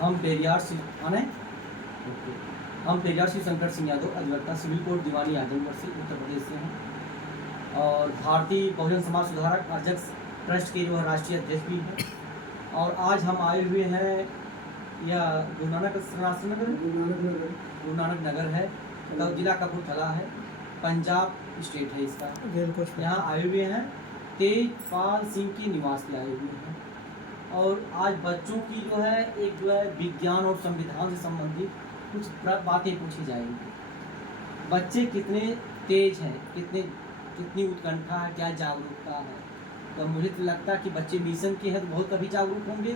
हम पेरियार सिंह आने ओके हम पेरियार सिंह शंकर सिंह यादव अधिवक्ता सिविल कोर्ट दीवानी आजमगढ़ से उत्तर प्रदेश से हैं और भारतीय बहुजन समाज सुधारक अध्यक्ष ट्रस्ट के जो राष्ट्रीय अध्यक्ष भी हैं। और आज हम आए हुए हैं यह गुरु नानक आश्रम नगर गुरु नानक नगर है, तब जिला कपूरथला है, पंजाब स्टेट है इसका। यहाँ आए हुए हैं तेजपाल सिंह के निवास पे आए हुए हैं और आज बच्चों की जो है विज्ञान और संविधान से संबंधित कुछ बातें पूछी जाएंगी। बच्चे कितने तेज हैं, कितनी उत्कंठा है, क्या जागरूकता है। तो मुझे तो लगता है कि बच्चे मिशन के हैं तो बहुत कभी जागरूक होंगे।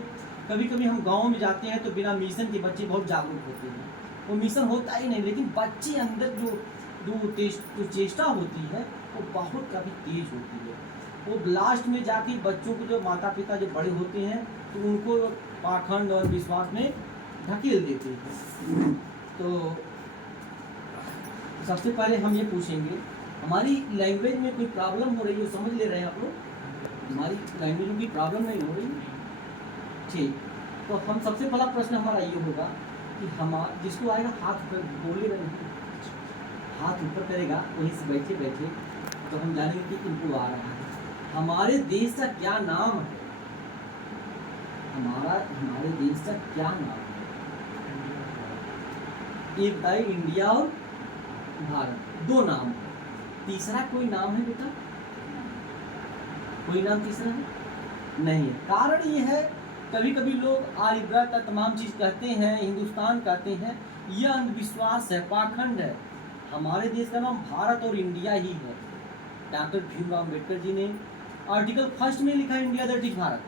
कभी कभी हम गांव में जाते हैं तो बिना मिशन के बच्चे बहुत जागरूक होते हैं, वो मिशन होता ही नहीं, लेकिन बच्चे अंदर जो चेष्टा होती है वो बहुत कभी तेज होती है। वो लास्ट में जाके बच्चों को जो माता पिता जो बड़े होते हैं तो उनको पाखंड और विश्वास में ढकेल देते हैं। तो सबसे पहले हम ये पूछेंगे, हमारी लैंग्वेज में कोई प्रॉब्लम हो रही है, समझ ले रहे हैं आप लोग? हमारी लैंग्वेज में कोई प्रॉब्लम नहीं हो रही, ठीक। तो हम सबसे पहला प्रश्न हमारा ये होगा कि जिसको आएगा हाथ ऊपर, बोले रहे हाथ ऊपर करेगा वहीं से बैठे बैठे तो हम जानेंगे कि इनको आ रहा है। हमारे देश का क्या नाम है? हमारे देश का क्या नाम है? एक बताइए, इंडिया और भारत, दो नाम है, तीसरा कोई नाम है बेटा? कोई नाम तीसरा है? नहीं है। कारण ये है, कभी कभी लोग आर्यव्रत तमाम चीज कहते हैं, हिंदुस्तान कहते हैं, यह अंधविश्वास है, पाखंड है। हमारे देश का नाम भारत और इंडिया ही है। डॉक्टर भीमराव अम्बेडकर जी ने आर्टिकल 1 में लिखा इंडिया दैट इज भारत,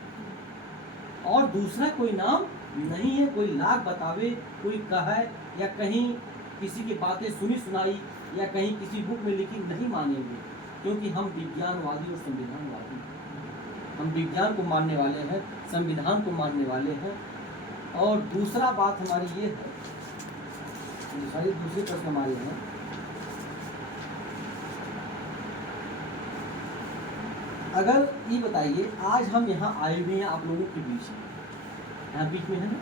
और दूसरा कोई नाम नहीं है। कोई लाख बतावे, कोई कहे या कहीं किसी की बातें सुनी सुनाई या कहीं किसी बुक में लिखी नहीं मानेंगे, क्योंकि हम विज्ञानवादी और संविधानवादी हैं। हम विज्ञान को मानने वाले हैं, संविधान को मानने वाले हैं। और दूसरा बात हमारी ये है, दूसरे प्रश्न हमारे हैं, अगर ये बताइए, आज हम यहाँ आए हुए हैं आप लोगों के बीच में, यहाँ बीच में है ना,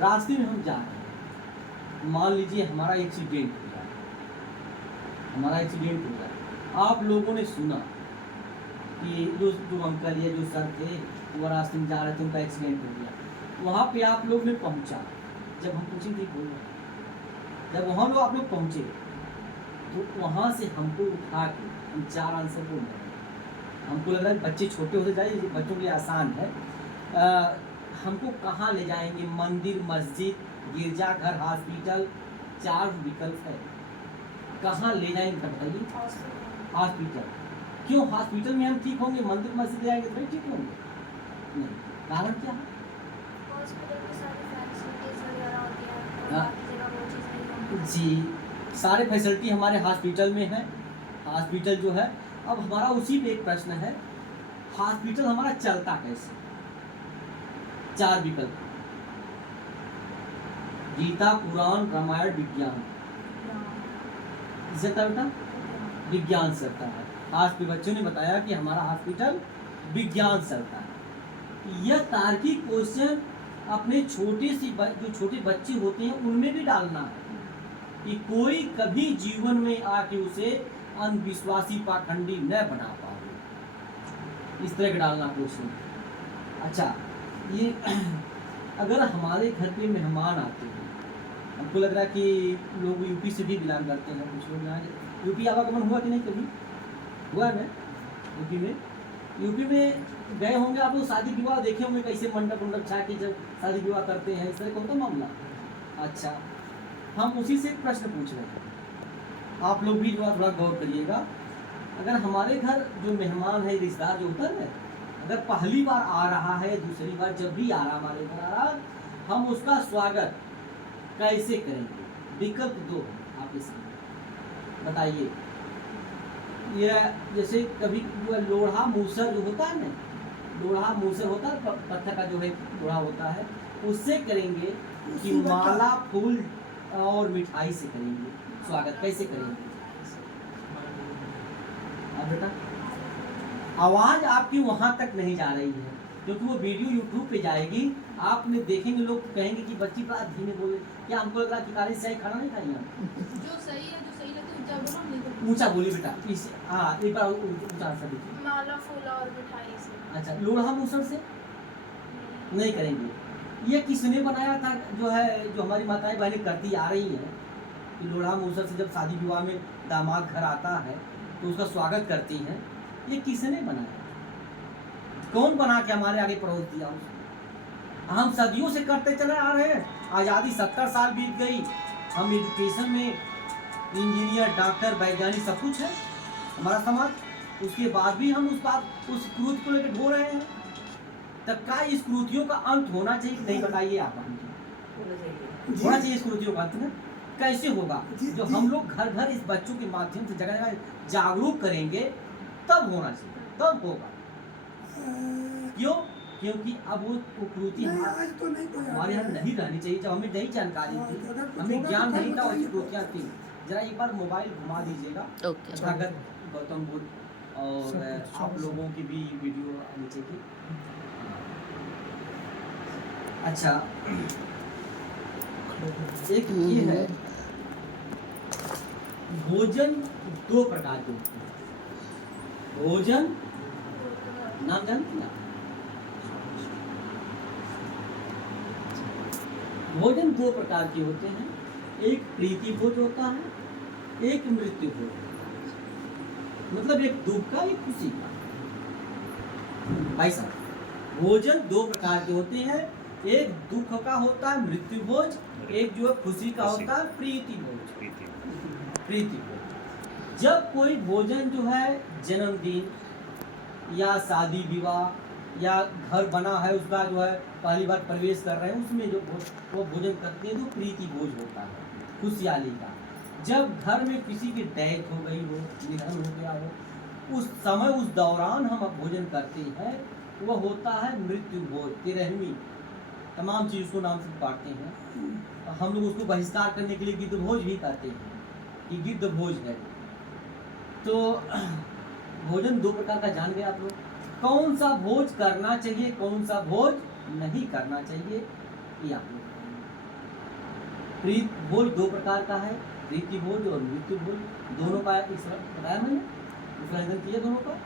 रास्ते में हम जा रहे हैं, मान लीजिए हमारा एक्सीडेंट हो जाए, आप लोगों ने सुना कि जो अंकल या जो सर थे वो रास्ते में जा रहे थे, उनका एक्सीडेंट हो गया। वहाँ पे आप लोग ने पहुँचा, जब हम पूछे थे बोल, जब वहाँ लोग आप लोग पहुँचे तो वहाँ से हमको उठा के हम 4 आंसर बोल रहे हैं। हमको लग रहा है बच्चे छोटे होते जाए, बच्चों के लिए आसान है। हमको कहाँ ले जाएंगे? मंदिर, मस्जिद, गिरजाघर, हॉस्पिटल, 4 विकल्प है। कहाँ ले जाएंगे बताइए? हॉस्पिटल। क्यों हॉस्पिटल में हम ठीक होंगे, मंदिर मस्जिद जाएंगे तो ठीक होंगे? नहीं। कारण क्या है? जी, सारे फैसिलिटी हमारे हॉस्पिटल में है। हॉस्पिटल जो है, अब हमारा उसी पे एक प्रश्न है, हॉस्पिटल हमारा चलता कैसे? 4 विकल्प, गीता, पुराण, रामायण, विज्ञान। चलता बेटा? विज्ञान चलता है। आज के बच्चों ने बताया कि हमारा हॉस्पिटल विज्ञान चलता है। यह तार्किक क्वेश्चन अपने जो छोटे बच्चे होते हैं उनमें भी डालना है कि कोई कभी जीवन में आके उसे अंधविश्वासी पाखंडी न बना पाओ, इस तरह का डालना क्वेश्चन। अच्छा, ये अगर हमारे घर पे मेहमान आते हैं, हमको लग रहा है कि लोग यूपी से भी बिलोंग करते हैं, कुछ लोग यहाँ यूपी आवागमन हुआ कि नहीं, कभी हुआ है? यूपी में गए होंगे आप लोग, शादी विवाह देखे होंगे कैसे मंडप छा के जब शादी विवाह करते हैं, इस तरह का होता मामला। अच्छा, हम उसी से एक प्रश्न पूछ रहे हैं, आप लोग भी जो है थोड़ा गौर करिएगा। अगर हमारे घर जो मेहमान है, रिश्तेदार जो होता है, अगर पहली बार आ रहा है, दूसरी बार जब भी आ रहा हमारे घर आ रहा, हम उसका स्वागत कैसे करेंगे? विकल्प 2 आप इसमें बताइए। यह जैसे कभी लोढ़ा मूसर जो होता है ना, लोढ़ा मूसर होता है, पत्थर का जो है लोढ़ा होता है, उससे करेंगे कि माला, फूल और मिठाई से करेंगे स्वागत? कैसे करेंगे? अब बेटा आवाज आपकी वहां तक नहीं जा रही है, क्योंकि वो वीडियो यूट्यूब पे जाएगी, आपने देखेंगे लोग कहेंगे कि बच्ची बड़ा धीमे बोले, क्या हमको लग रहा कि काली स्याही खाना नहीं खाई हम। जो सही है, जो सही लगता है ऊंचा बोलो, नहीं तो ऊंचा बोली बेटा, इस हाँ एक बार ऊंचा सा देखिए। माला फूल और मिठाई से। अच्छा, लोढ़ा मूसर से नहीं करेंगे। ये किसने बनाया था, जो है जो हमारी माताएं बहनें करती आ रही हैं कि लोढ़ा मूसर से जब शादी विवाह में दामाद घर आता है तो उसका स्वागत करती हैं, ये किसने बनाया, कौन बना के हमारे आगे परोस दिया उसको। हम सदियों से करते चले आ रहे हैं, आज़ादी 70 साल बीत गई, हम एजुकेशन में इंजीनियर डॉक्टर वैज्ञानिक सब कुछ है हमारा समाज, उसके बाद भी हम उस क्रूर को लेकर ढो रहे हैं। तब क्या इस क्रूतियों का अंत होना चाहिए नहीं, बताइए आप हमको। होना चाहिए इस क्रूतियों का अंत ना, कैसे होगा, जो हम लोग घर घर इस बच्चों के माध्यम से जगह जगह जागरूक करेंगे तब होना चाहिए, तब होगा। क्यों? क्योंकि अब वो क्रूति हमारे यहाँ नहीं रहनी चाहिए। जब हमें नई जानकारी थी, हमें ज्ञान नहीं था, वैसी क्रूतियाँ थी। जरा एक बार मोबाइल घुमा दीजिएगा, तथागत गौतम बुद्ध और आप लोगों की भी वीडियो आनी चाहिए। अच्छा, एक ये है, भोजन दो प्रकार के होते हैं। भोजन नाम जानते हैं? भोजन दो प्रकार के होते हैं, एक प्रीति भोज होता है, एक मृत्यु भोज। मतलब एक दुख का, एक खुशी का। भाई साहब, भोजन दो प्रकार के होते हैं, एक दुख का होता है मृत्यु भोज, एक जो है खुशी का होता है प्रीति भोज। प्रीति भोज, जब कोई भोजन जो है जन्मदिन या शादी विवाह या घर बना है उसका जो है पहली बार प्रवेश कर रहे हैं, उसमें जो वो भोजन करते हैं तो प्रीति भोज होता है, खुशहाली का। जब घर में किसी की डेथ हो गई हो, निधन हो गया हो, उस समय उस दौरान हम भोजन करते हैं, वो होता है मृत्यु भोज। 13वीं तमाम चीज़ को नाम से बांटते हैं, हम लोग उसको बहिष्कार करने के लिए गिद्ध भोज भी कहते हैं कि गिद्ध भोज है। तो भोजन दो प्रकार का जान गए आप लोग, कौन सा भोज करना चाहिए, कौन सा भोज नहीं करना चाहिए, ये आप लोग। प्रीत भोज दो प्रकार का है, प्रीति भोज और मृत्यु भोज, दोनों का बताया मैंने, विश्लेषण किया दोनों का।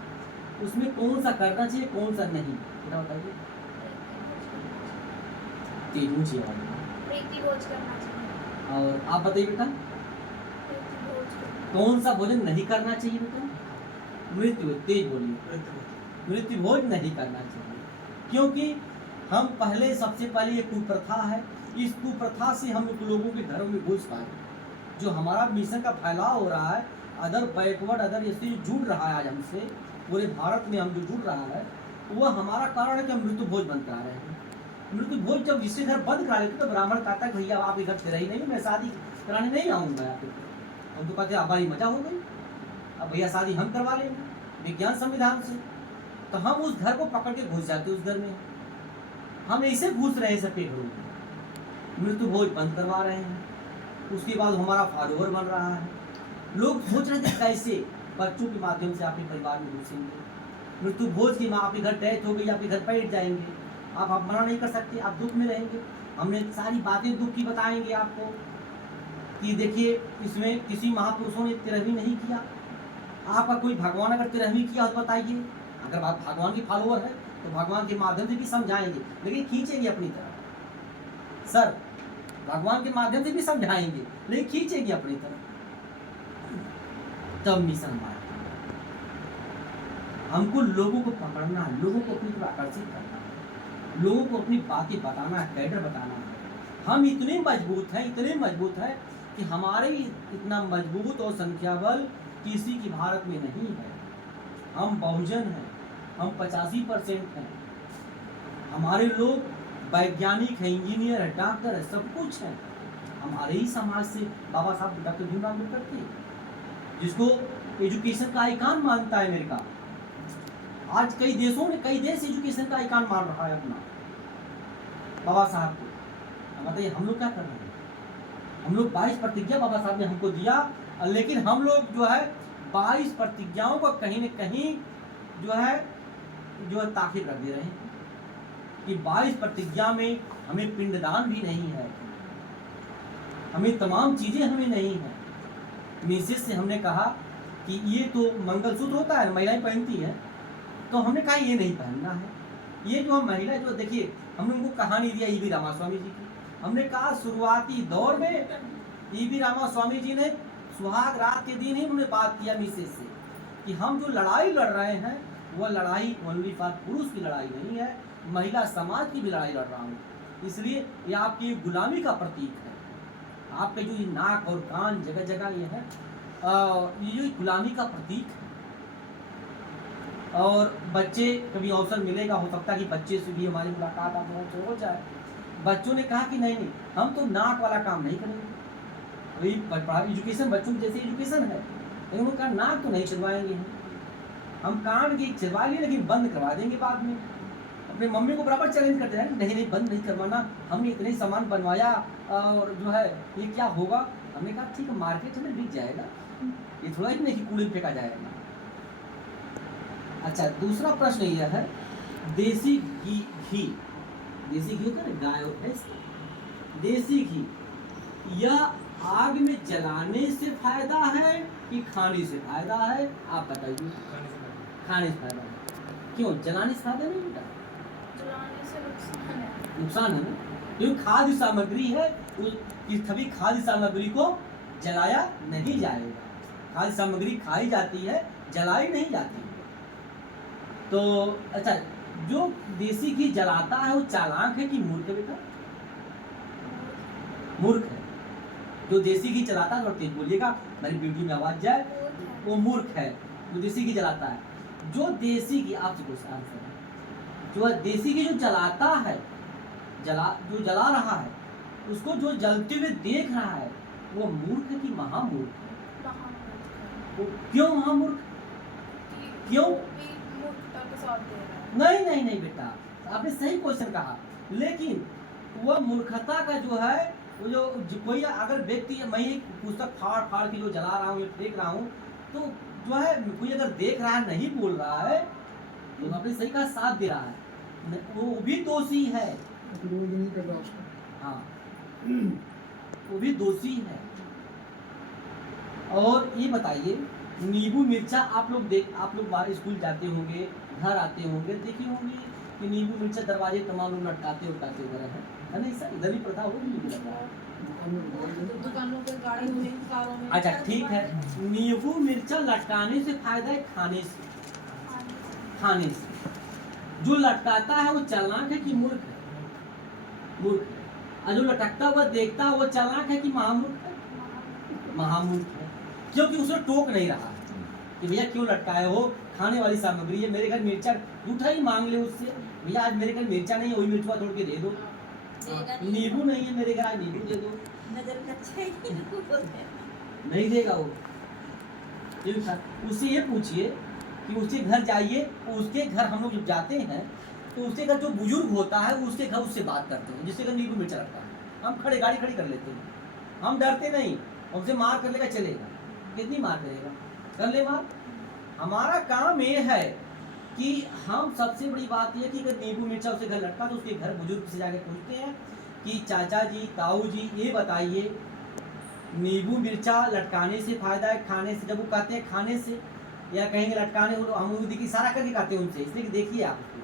उसमें कौन सा करना चाहिए, कौन सा नहीं, बेटा बताइए। तेज ऊंची आवाज में। प्रीति भोज करना चाहिए। और आप बताइए बेटा, कौन सा भोजन नहीं करना चाहिए बेटा? मृत्यु भोज, तेज बोलिए। मृत्यु भोज नहीं करना चाहिए, क्योंकि हम पहले सबसे पहले ये कुप्रथा है, इस कुप्रथा से हम लोगों के घरों में घुस पाए। जो हमारा मिशन का फैलाव हो रहा है, अदर बैकवर्ड अदर जैसे जुड़ रहा है आज हमसे, पूरे भारत में हम जो जुड़ रहा है, वो हमारा कारण है कि हम मृत्यु भोज बंद करा रहे हैं। मृत्यु भोज जब जिससे घर बंद करा लेते तो ब्राह्मण कहता है भैया आप घर से रही नहीं, मैं शादी कराने नहीं आऊँगा यहाँ पे। हम तो कहते हमारी मजा हो गई, अब भैया शादी हम करवा लेंगे विज्ञान संविधान से। तो हम उस घर को पकड़ के घुस जाते, उस घर में हम ऐसे घुस रहे हैं सबके घरों में, मृत्यु भोज बंद करवा रहे हैं। उसके बाद हमारा फॉलोअर बन रहा है। लोग सोच रहे थे कैसे बच्चों के माध्यम से आपके परिवार में घुसेंगे, मृत्यु भोज की माँ आपके घर डेथ हो गई, आपके घर बैठ जाएंगे, आप मना नहीं कर सकते, आप दुख में रहेंगे। हमने सारी बातें दुख की बताएंगे आपको कि देखिए इसमें किसी महापुरुषों ने 13वीं नहीं किया, आपका कोई भगवान अगर 13वीं किया तो बताइए। अगर आप भगवान के फॉलोअर है तो भगवान के माध्यम से भी समझाएंगे, लेकिन खींचेंगे अपनी तरफ। सर भगवान के माध्यम से भी समझाएंगे, लेकिन खींचेंगे अपनी तरफ, तब मिशन हमारा। हमको लोगों को पकड़ना है, लोगों को अपनी तरफ आकर्षित करना है, लोगों को अपनी बातें बताना है, कैडर बताना है। हम इतने मजबूत हैं कि हमारे इतना मजबूत और संख्या बल किसी की भारत में नहीं है। हम बहुजन हैं, हम 85% हैं। हमारे लोग वैज्ञानिक हैं, इंजीनियर है, डॉक्टर है, सब कुछ है। हमारे ही समाज से बाबा साहब डॉक्टर भीमराव अम्बेडकर, जिसको एजुकेशन का आइकान मानता है अमेरिका। आज कई देश एजुकेशन का आइकान मान रहा है अपना बाबा साहब को। बताइए हम लोग क्या कर रहे हैं? हम लोग 22 प्रतिज्ञा बाबा साहब ने हमको दिया, लेकिन हम लोग जो है 22 प्रतिज्ञाओं को कहीं न कहीं जो है ताखिर रख दे रहे हैं। कि 22 प्रतिज्ञा में हमें पिंडदान भी नहीं है, हमें तमाम चीजें हमें नहीं है। मिसेस से हमने कहा कि ये तो मंगलसूत्र होता है, महिलाएं पहनती है, तो हमने कहा ये नहीं पहनना है। ये जो महिला जो देखिए, हमने उनको कहानी दिया ईवी रामास्वामी जी की। हमने कहा शुरुआती दौर में ईवी रामास्वामी जी ने सुहाग रात के दिन ही उन्होंने बात किया मिसेस से कि हम जो लड़ाई लड़ रहे हैं वह लड़ाई ओनली फॉर पुरुष की लड़ाई नहीं है, महिला समाज की भी लड़ाई लड़ रहा हूँ, इसलिए ये आपकी गुलामी का प्रतीक है। आपके जो ये नाक और कान जगह जगह ये है, ये जो गुलामी का प्रतीक है। और बच्चे कभी अवसर मिलेगा, हो सकता है कि बच्चे से भी हमारी मुलाकात आप लोगों से हो जाए। बच्चों ने कहा कि नहीं नहीं, हम तो नाक वाला काम नहीं करेंगे, वही एजुकेशन बच्चों की जैसे एजुकेशन है, लेकिन उन्होंने कहा नाक तो नहीं छिलवाएंगे हम कान की छिलवा लिए लेकिन बंद करवा देंगे बाद में। अपने मम्मी को बराबर चैलेंज करते हैं, नहीं नहीं बंद नहीं करवाना, हमने इतने सामान बनवाया और जो है ये क्या होगा। हमने कहा ठीक है, मार्केट में बिक जाएगा, ये थोड़ा ही नहीं कि कूड़े में फेंका जाएगा। अच्छा, दूसरा प्रश्न यह है, देसी घी, देसी घी होता है ना, गाय और भैंस, देसी घी यह आग में जलाने से फायदा है कि खाने से फायदा है? आप बताइए। खाने से फायदा है। क्यों? जलाने से फायदा नहीं बेटा, जलाने से नुकसान है। नुकसान है ना, क्योंकि खाद्य सामग्री है, कभी खाद्य सामग्री को जलाया नहीं जाएगा। खाद्य सामग्री खाई जाती है, जलाई नहीं जाती। तो अच्छा, जो देसी घी जलाता है वो चालाक है कि मूर्ख है बेटा? मूर्ख है। जो देसी घी जलाता है, और तेज बोलिएगा मेरी वीडियो में आवाज जाए, वो मूर्ख है जो देसी घी जलाता है। जो देसी घी, आपसे कुछ आंसर है, जो देसी घी जो जलाता है, जो जला रहा है, उसको जो जलते हुए देख रहा है, वो मूर्ख है कि महामूर्ख है? वो क्यों महामूर्ख? क्यों? नहीं नहीं नहीं बेटा, आपने सही क्वेश्चन कहा, लेकिन वह मूर्खता का जो है, वो जो कोई अगर व्यक्ति, मैं एक पुस्तक फाड़ फाड़ के जो जला रहा हूँ या फेंक रहा हूँ, तो जो है कोई अगर देख रहा है, नहीं बोल रहा है, तो आपने सही कहा, साथ दे रहा है, वो भी दोषी है। नहीं कर रहा उसका। हाँ, वो भी दोषी है। और ये बताइए, नींबू मिर्चा आप लोग बाहर स्कूल जाते होंगे, घर आते होंगे, देखी होंगी कि नींबू मिर्चा दरवाजे तमाम लोग लटकाते वगैरह है ना? ऐसा इधर भी प्रथा होगी। दुकानों पे, गाड़ी में, कारों में। अच्छा ठीक है, नींबू मिर्चा लटकाने से फायदा है खाने से? खाने से। जो लटकाता है वो चालाक है कि मूर्ख है? मूर्ख है। और जो लटकता हुआ देखता है वो चालाक है कि महामूर्ख है? महामूर्ख है, क्योंकि उसे टोक नहीं रहा कि भैया क्यों लटकाए हो, खाने वाली सामग्री है, मेरे घर मिर्चा, झूठा ही मांग ले उससे, भैया आज मेरे घर मिर्चा नहीं है, वही मिर्चा तोड़ के दे दो। नींबू नहीं है मेरे घर, आज नींबू दे दो, नहीं देगा वो। उससे ये पूछिए कि उसके घर जाइए, उसके घर हम लोग जब जाते हैं तो उसके घर जो बुजुर्ग होता है, उसके घर उससे बात करते हैं, जिसके घर नींबू मिर्चा लगता है, हम गाड़ी खड़ी कर लेते हैं, हम डरते नहीं, उनसे मार कर लेगा चलेगा, कितनी मार करेगा, कर ले मार। हमारा काम ये है कि हम, सबसे बड़ी बात यह कि अगर नींबू मिर्चा उसके घर लटका तो उसके घर बुजुर्ग से जाकर पूछते हैं कि चाचा जी, ताऊ जी, ये बताइए नींबू मिर्चा लटकाने से फायदा है खाने से? जब वो कहते हैं खाने से, या कहेंगे लटकाने, हम देखिए इशारा करके कहते हैं उनसे, इसलिए कि देखिए आप उसको,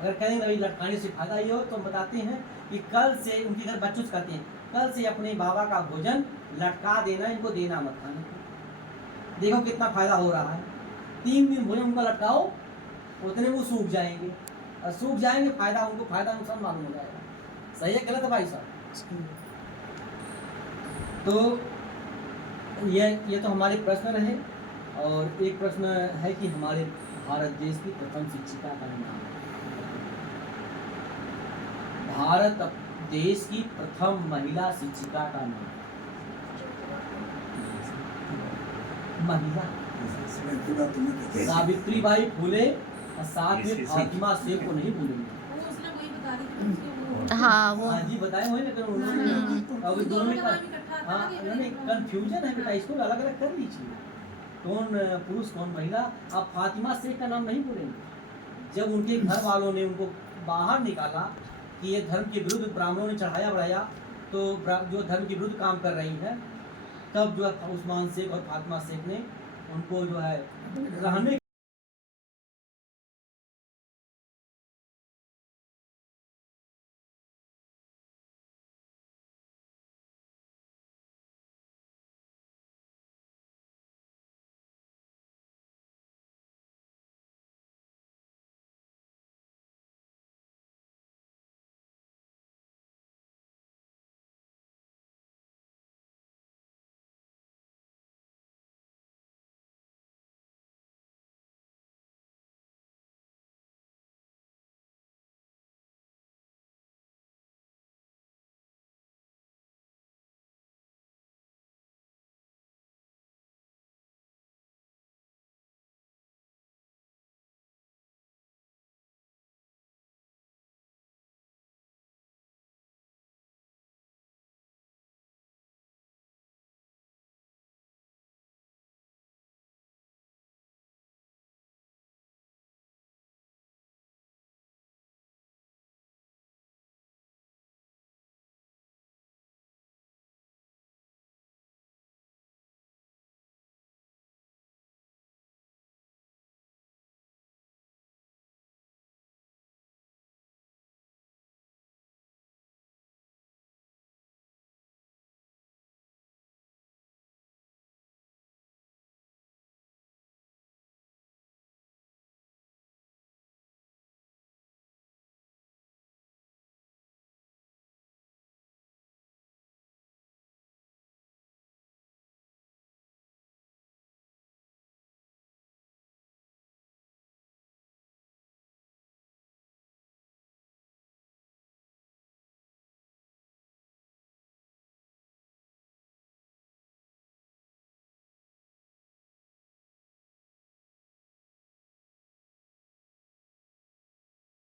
अगर कहेंगे भाई लटकाने से फायदा ये हो, तो हम बताते हैं कि कल से, उनके घर बच्चों से कहते हैं, कल से अपने बाबा का भोजन लटका देना, इनको देना मत खाने को। देखो कितना फायदा हो रहा है, 3 दिन भोजन उनका लटकाओ, उतने वो सूख जाएंगे, और सूख जाएंगे, फायदा उनको, फायदा नुकसान मालूम हो जाएगा। सही है गलत है भाई साहब? तो ये तो हमारे प्रश्न रहे, और एक प्रश्न है कि हमारे भारत देश की प्रथम शिक्षिका का नाम, भारत देश की प्रथम महिला शिक्षिका का नाम, महिला सावित्रीबाई फुले, और साथ में फातिमा शेख को नहीं भूलेंगे। उसने वही बता दी। हाँ वो हाँ जी बताए हुए, लेकिन उन्होंने अब दोनों में कंफ्यूजन है बेटा, इसको अलग अलग कर लीजिए, कौन पुरुष कौन महिला। आप फातिमा शेख का नाम नहीं बोलेंगे, जब उनके घर वालों ने उनको बाहर निकाला कि ये धर्म के विरुद्ध ब्राह्मणों ने चढ़ाया बढ़ाया, तो जो धर्म के विरुद्ध काम कर रही है, तब जो है उस्मान शेख और फातिमा शेख ने उनको जो है रहने